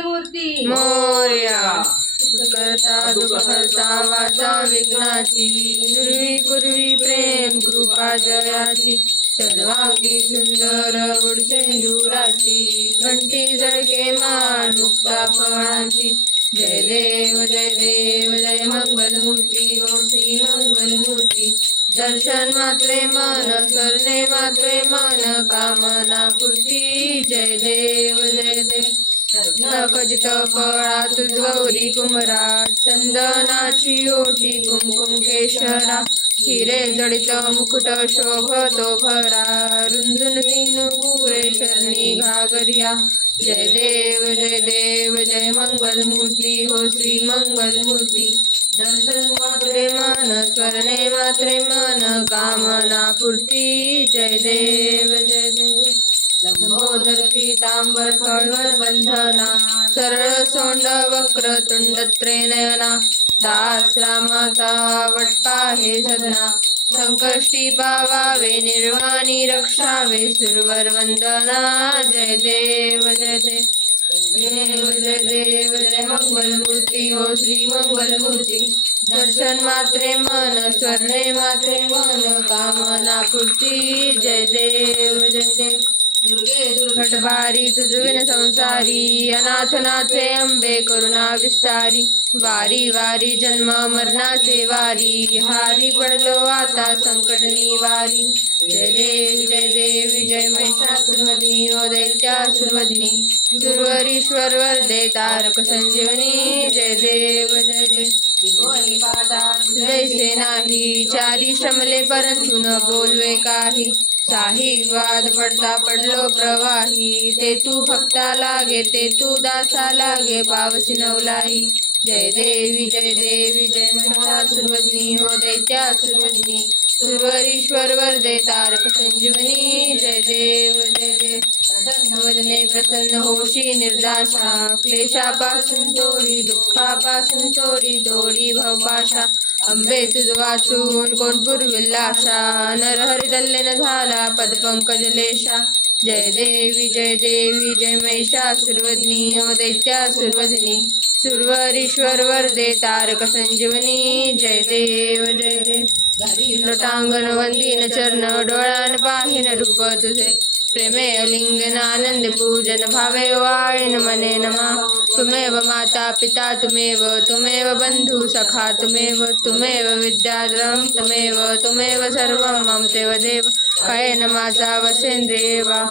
मंगलमूर्ती मोर्या. करता दुःखहर्ता वाचा विघ्नाची दुर्वी पूर्वी प्रेम कृपा जयाची सर्वांगी सुंदर उडसेंदुराची घंटी जळके मान मुक्ता फळाची. जय देव जय देव जय मंगलमूर्ती हो श्री मंगलमूर्ती. दर्शन मात्रे मन करणे मात्रे मन कामना पूर्ती नखजित फळा तुझवरी कुमरा चंदनाची ओटी कुमकुम केशरा हिरे जडित मुकुट शोभतो भरा रुंदुन तीन पुरे चरणी घागरिया. जय देव जय देव जय मंगल मूर्ती हो श्री मंगल मूर्ती दर्शन मात्रे मान स्वर्णे मात्रे मान कामना पूर्ती जय देव जय पीतांबर फळवर बंधना सरळ सोंड वक्र तुंड त्रेनयना दास रामाचा वटपा हे सदना संकष्टी पावावे निर्वाणी रक्षावे सुरवर वंदना जय देव जय देव जय देव जय मंगलमूर्ती हो श्री मंगलमूर्ती दर्शन मात्रे मन स्वर्णे मात्रे मन कामना पूर्ती जय देव जय देव दुर्गे दुर्घटबारी तुझविन संसारी अनाथ नाथे अंबे, करुणा विस्तारी, वारी वारी, जन्म मरणाचे वारी, हारी पडलो आता संकट निवारी. जय देव, जय देवी, जय महिषासुरमदिनी ओ दैत्यासुरमदिनी सुरवरीश्वर वरदे, तारक संजीवनी, जय देव, जय जय. जैसे नाही, चारी श्रमले परंतु न बोलवे काही. साही वाद पडता पडलो प्रवाही. ते तू भक्ता लागे, ते तू दासा लागे पावसी नवलाई. जय देवी जय देवी, जय महिषासुरवदिनी हो दैत्यासुरवदिनी सुरवरीश्वर वरदे, तारक संजीवनी. जय देव जय देव. प्रसन्न प्रसन्न होशी, निर्दाशा. क्लेशापासून तोडी दुःखापासून तोडी तोडी भवपाशा अंबे तुझ वाचून कोण पुरविल आशा नरहरी दल्लेन झाला पदपंकज लेशा जय देवी जय देवी जय महिषा महिषासुरवदिनी ओ दैत्या दैत्यासुरवदिनी सुरवरीश्वर वरदे तारक संजीवनी. जय देव जय देव. लोटांगण वंदीन चरण डोळ्यान पाहिन रूप तुझे. प्रेमे अलिंगन आनंद पूजन भावे वाळीन मने नमा। तुमेव माता पिता तुमेव तुमेव बंधू सखा तुमेव तुमेव विद्याद्रम तुमेव तुमेव सर्वं मम तेव देव। कयेन माझा वसेंद्रेवा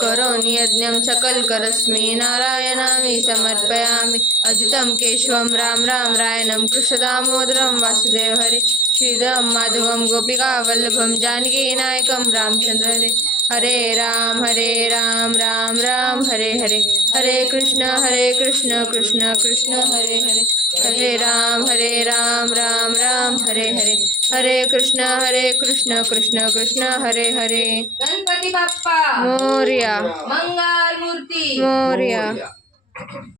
करोमि यज्ञं सकलकरस्मि, नारायणामि समर्पयामि। अच्युतं केशवं, राम राम रायणं कृष्णदामोदरं, वासुदेव हरे। श्रीधं माधवं जानकी जानकीनायकं रामचंद्र हरे हरे राम हरे राम राम राम हरे हरे। हरे कृष्ण हरे कृष्ण कृष्ण कृष्ण हरे हरे। हरे राम हरे राम राम राम हरे हरे। हरे कृष्ण हरे कृष्ण कृष्ण कृष्ण हरे हरे। गणपति बाप्पा। मोर्या। मंगलमूर्ती मोर्या।